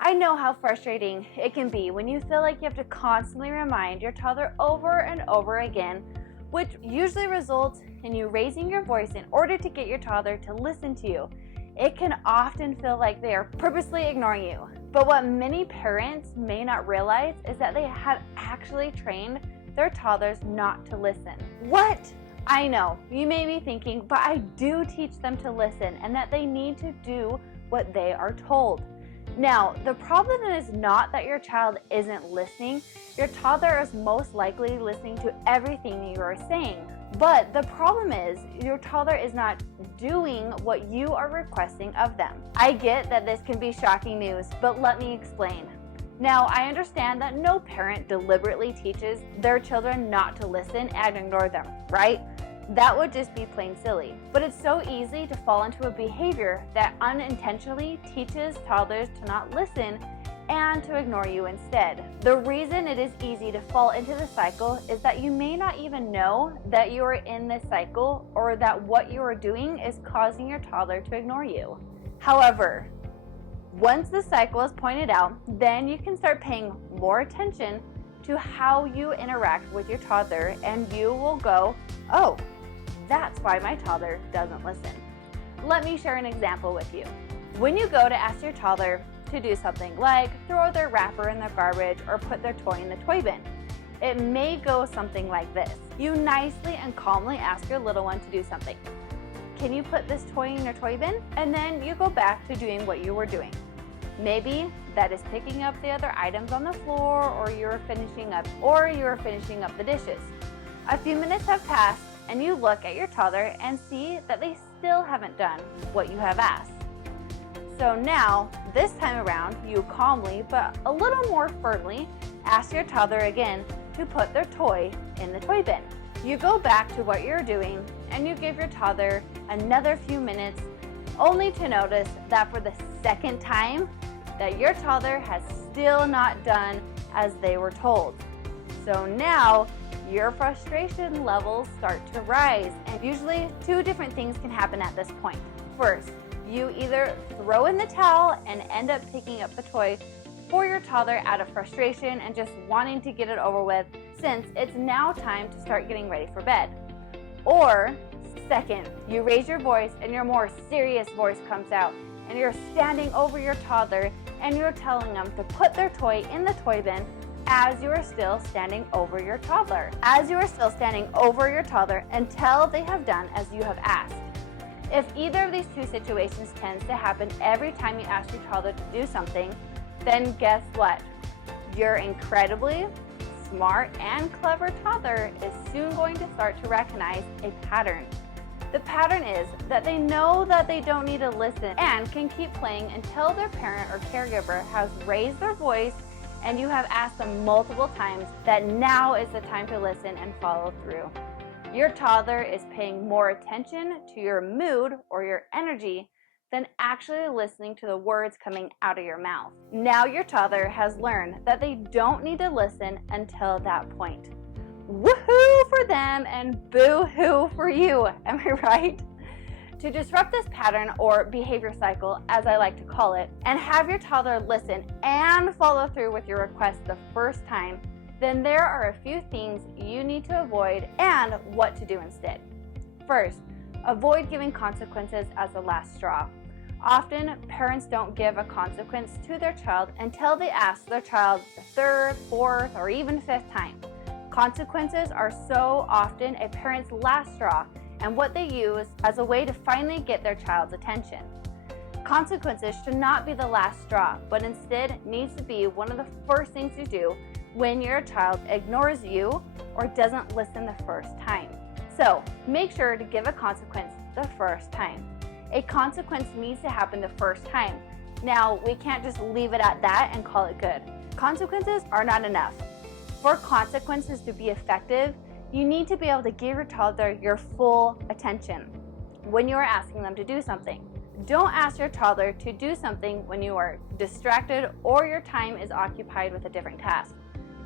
I know how frustrating it can be when you feel like you have to constantly remind your toddler over and over again, which usually results in you raising your voice in order to get your toddler to listen to you. It can often feel like they are purposely ignoring you. But what many parents may not realize is that they have actually trained their toddlers not to listen. What? I know, you may be thinking, but I do teach them to listen and that they need to do what they are told. Now, the problem is not that your child isn't listening. Your toddler is most likely listening to everything you are saying. But the problem is your toddler is not doing what you are requesting of them. I get that this can be shocking news, but let me explain. Now, I understand that no parent deliberately teaches their children not to listen and ignore them, right? That would just be plain silly. But it's so easy to fall into a behavior that unintentionally teaches toddlers to not listen and to ignore you instead. The reason it is easy to fall into the cycle is that you may not even know that you are in this cycle or that what you are doing is causing your toddler to ignore you. However, once the cycle is pointed out, then you can start paying more attention to how you interact with your toddler, and you will go, oh, that's why my toddler doesn't listen. Let me share an example with you. When you go to ask your toddler to do something like throw their wrapper in the garbage or put their toy in the toy bin, it may go something like this. You nicely and calmly ask your little one to do something. Can you put this toy in your toy bin? And then you go back to doing what you were doing. Maybe that is picking up the other items on the floor, or you're finishing up the dishes. A few minutes have passed and you look at your toddler and see that they still haven't done what you have asked. So now, this time around, you calmly but a little more firmly ask your toddler again to put their toy in the toy bin. You go back to what you're doing and you give your toddler another few minutes, only to notice that for the second time that your toddler has still not done as they were told. So now your frustration levels start to rise, and usually two different things can happen at this point. First, you either throw in the towel and end up picking up the toy for your toddler out of frustration and just wanting to get it over with, since it's now time to start getting ready for bed. Or second, you raise your voice and your more serious voice comes out, and you're standing over your toddler and you're telling them to put their toy in the toy bin as you are still standing over your toddler. As you are still standing over your toddler until they have done as you have asked. If either of these two situations tends to happen every time you ask your toddler to do something, then guess what? Your incredibly smart and clever toddler is soon going to start to recognize a pattern. The pattern is that they know that they don't need to listen and can keep playing until their parent or caregiver has raised their voice and you have asked them multiple times that now is the time to listen and follow through. Your toddler is paying more attention to your mood or your energy than actually listening to the words coming out of your mouth. Now your toddler has learned that they don't need to listen until that point. Woohoo for them and boo-hoo for you, am I right? To disrupt this pattern or behavior cycle, as I like to call it, and have your toddler listen and follow through with your request the first time, then there are a few things you need to avoid and what to do instead. First, avoid giving consequences as the last straw. Often, parents don't give a consequence to their child until they ask their child the third, fourth, or even fifth time. Consequences are so often a parent's last straw and what they use as a way to finally get their child's attention. Consequences should not be the last straw, but instead needs to be one of the first things you do when your child ignores you or doesn't listen the first time. So make sure to give a consequence the first time. A consequence needs to happen the first time. Now, we can't just leave it at that and call it good. Consequences are not enough. For consequences to be effective, you need to be able to give your toddler your full attention when you are asking them to do something. Don't ask your toddler to do something when you are distracted or your time is occupied with a different task,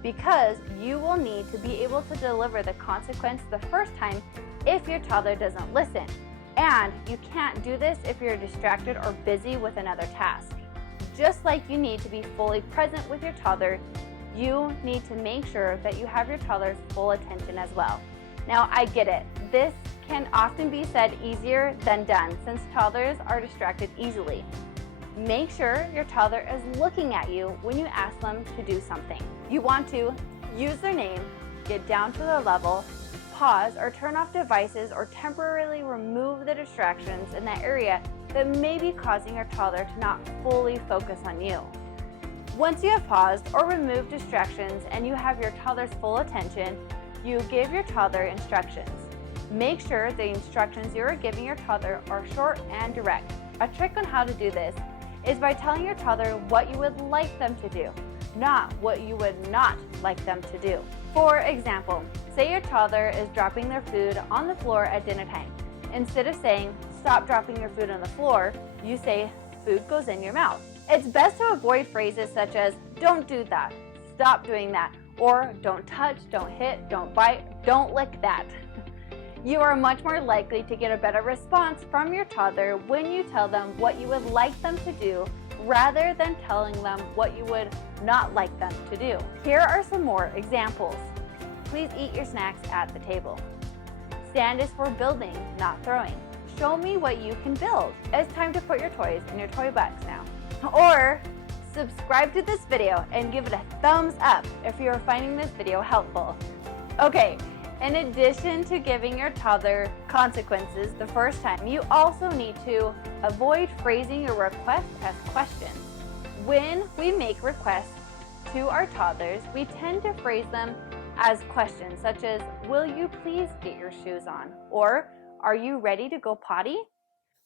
because you will need to be able to deliver the consequence the first time if your toddler doesn't listen. And you can't do this if you're distracted or busy with another task. Just like you need to be fully present with your toddler, you need to make sure that you have your toddler's full attention as well. Now, I get it. This can often be said easier than done since toddlers are distracted easily. Make sure your toddler is looking at you when you ask them to do something. You want to use their name, get down to their level, pause or turn off devices or temporarily remove the distractions in that area that may be causing your toddler to not fully focus on you. Once you have paused or removed distractions and you have your toddler's full attention, you give your toddler instructions. Make sure the instructions you are giving your toddler are short and direct. A trick on how to do this is by telling your toddler what you would like them to do, not what you would not like them to do. For example, say your toddler is dropping their food on the floor at dinner time. Instead of saying, "Stop dropping your food on the floor," you say, "Food goes in your mouth." It's best to avoid phrases such as, "Don't do that," "Stop doing that," or "Don't touch, don't hit, don't bite, don't lick that." You are much more likely to get a better response from your toddler when you tell them what you would like them to do rather than telling them what you would not like them to do. Here are some more examples. Please eat your snacks at the table. Stand is for building, not throwing. Show me what you can build. It's time to put your toys in your toy box now. Or subscribe to this video and give it a thumbs up if you are finding this video helpful. Okay, in addition to giving your toddler consequences the first time, you also need to avoid phrasing your request as questions. When we make requests to our toddlers, we tend to phrase them as questions such as, "Will you please get your shoes on?" Or, "Are you ready to go potty?"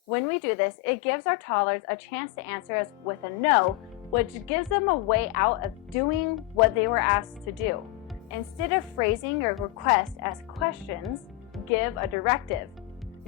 When we do this, it gives our toddlers a chance to answer us with a no, which gives them a way out of doing what they were asked to do. Instead of phrasing your request as questions, give a directive.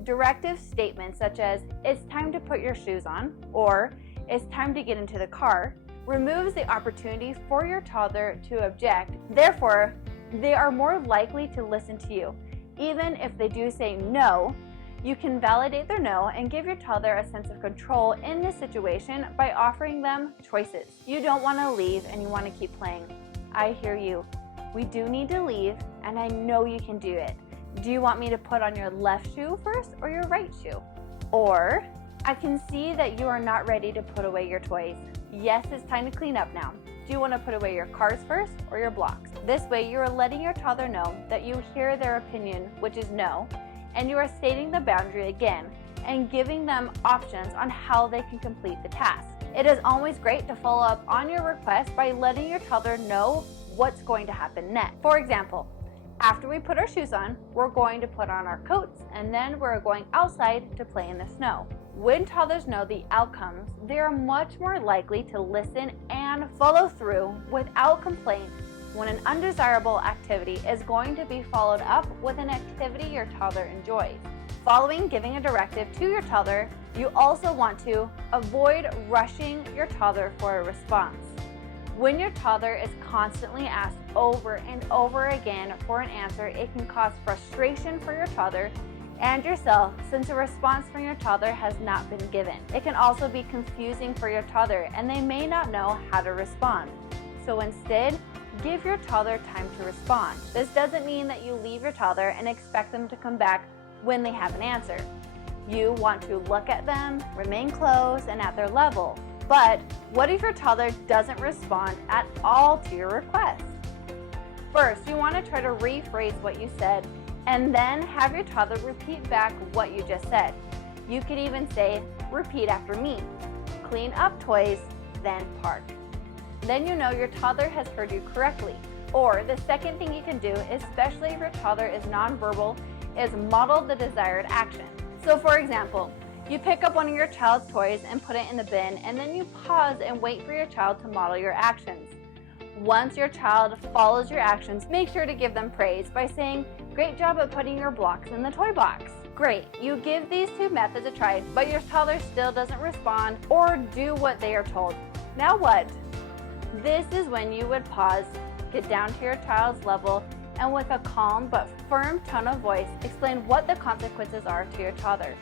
Directive statements such as, "It's time to put your shoes on," or "It's time to get into the car," removes the opportunity for your toddler to object. Therefore, they are more likely to listen to you. Even if they do say no, you can validate their no and give your toddler a sense of control in this situation by offering them choices. You don't want to leave and you want to keep playing. I hear you. We do need to leave and I know you can do it. Do you want me to put on your left shoe first or your right shoe? Or, "I can see that you are not ready to put away your toys. Yes, it's time to clean up now. Do you want to put away your cars first or your blocks?" This way, you are letting your toddler know that you hear their opinion, which is no, and you are stating the boundary again and giving them options on how they can complete the task. It is always great to follow up on your request by letting your toddler know what's going to happen next. For example, after we put our shoes on, we're going to put on our coats and then we're going outside to play in the snow. When toddlers know the outcomes, they are much more likely to listen and follow through without complaint when an undesirable activity is going to be followed up with an activity your toddler enjoys. Following giving a directive to your toddler, you also want to avoid rushing your toddler for a response. When your toddler is constantly asked over and over again for an answer, it can cause frustration for your toddler and yourself since a response from your toddler has not been given. It can also be confusing for your toddler and they may not know how to respond. So instead, give your toddler time to respond. This doesn't mean that you leave your toddler and expect them to come back when they have an answer. You want to look at them, remain close and at their level. But what if your toddler doesn't respond at all to your request? First, you want to try to rephrase what you said and then have your toddler repeat back what you just said. You could even say, "Repeat after me. Clean up toys, then park." Then you know your toddler has heard you correctly. Or the second thing you can do, especially if your toddler is nonverbal, is model the desired action. So for example, you pick up one of your child's toys and put it in the bin, and then you pause and wait for your child to model your actions. Once your child follows your actions, make sure to give them praise by saying, "Great job at putting your blocks in the toy box." Great, you give these two methods a try, but your toddler still doesn't respond or do what they are told. Now what? This is when you would pause, get down to your child's level, and with a calm but firm tone of voice, explain what the consequences are to your toddler.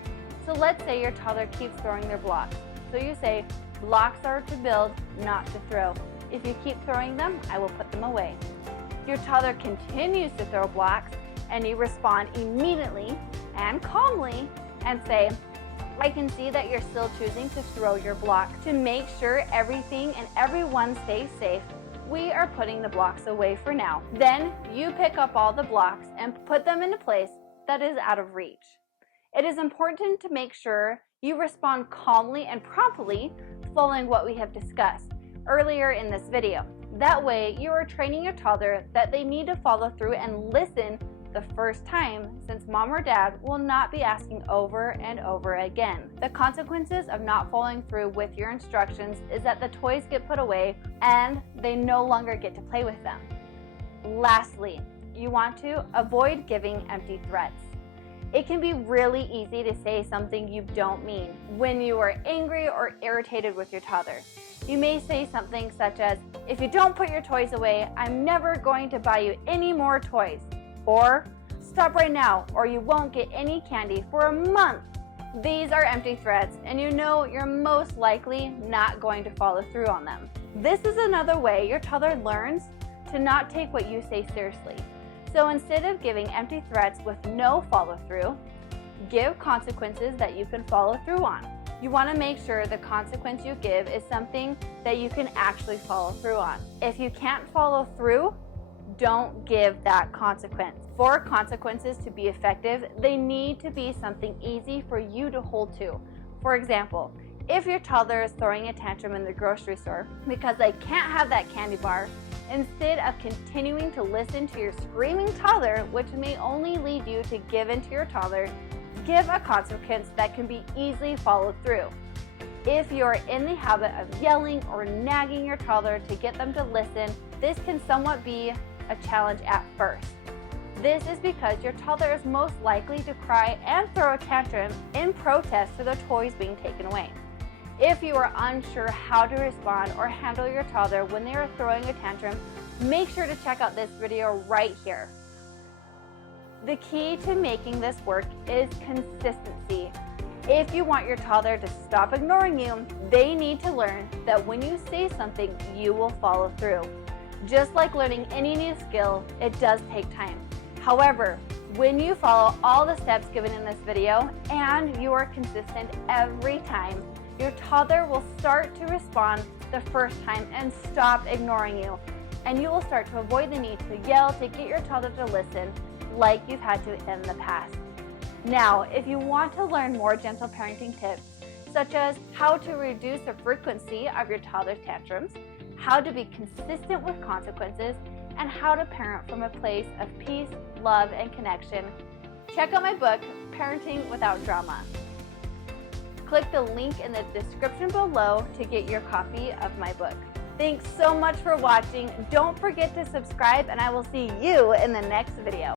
So let's say your toddler keeps throwing their blocks. So you say, blocks are to build, not to throw. If you keep throwing them, I will put them away. Your toddler continues to throw blocks, and you respond immediately and calmly and say, I can see that you're still choosing to throw your blocks. To make sure everything and everyone stays safe, we are putting the blocks away for now. Then you pick up all the blocks and put them in a place that is out of reach. It is important to make sure you respond calmly and promptly, following what we have discussed earlier in this video. That way, you are training your toddler that they need to follow through and listen the first time, since mom or dad will not be asking over and over again. The consequences of not following through with your instructions is that the toys get put away and they no longer get to play with them. Lastly, you want to avoid giving empty threats. It can be really easy to say something you don't mean when you are angry or irritated with your toddler. You may say something such as, if you don't put your toys away, I'm never going to buy you any more toys. Or, stop right now or you won't get any candy for a month. These are empty threats and you know you're most likely not going to follow through on them. This is another way your toddler learns to not take what you say seriously. So instead of giving empty threats with no follow through, give consequences that you can follow through on. You want to make sure the consequence you give is something that you can actually follow through on. If you can't follow through, don't give that consequence. For consequences to be effective, they need to be something easy for you to hold to. For example, if your toddler is throwing a tantrum in the grocery store because they can't have that candy bar, instead of continuing to listen to your screaming toddler, which may only lead you to give in to your toddler, give a consequence that can be easily followed through. If you're in the habit of yelling or nagging your toddler to get them to listen, this can somewhat be a challenge at first. This is because your toddler is most likely to cry and throw a tantrum in protest to the toys being taken away. If you are unsure how to respond or handle your toddler when they are throwing a tantrum, make sure to check out this video right here. The key to making this work is consistency. If you want your toddler to stop ignoring you, they need to learn that when you say something, you will follow through. Just like learning any new skill, it does take time. However, when you follow all the steps given in this video and you are consistent every time, your toddler will start to respond the first time and stop ignoring you. And you will start to avoid the need to yell to get your toddler to listen like you've had to in the past. Now, if you want to learn more gentle parenting tips, such as how to reduce the frequency of your toddler's tantrums, how to be consistent with consequences, and how to parent from a place of peace, love, and connection, check out my book, Parenting Without Drama. Click the link in the description below to get your copy of my book. Thanks so much for watching. Don't forget to subscribe, and I will see you in the next video.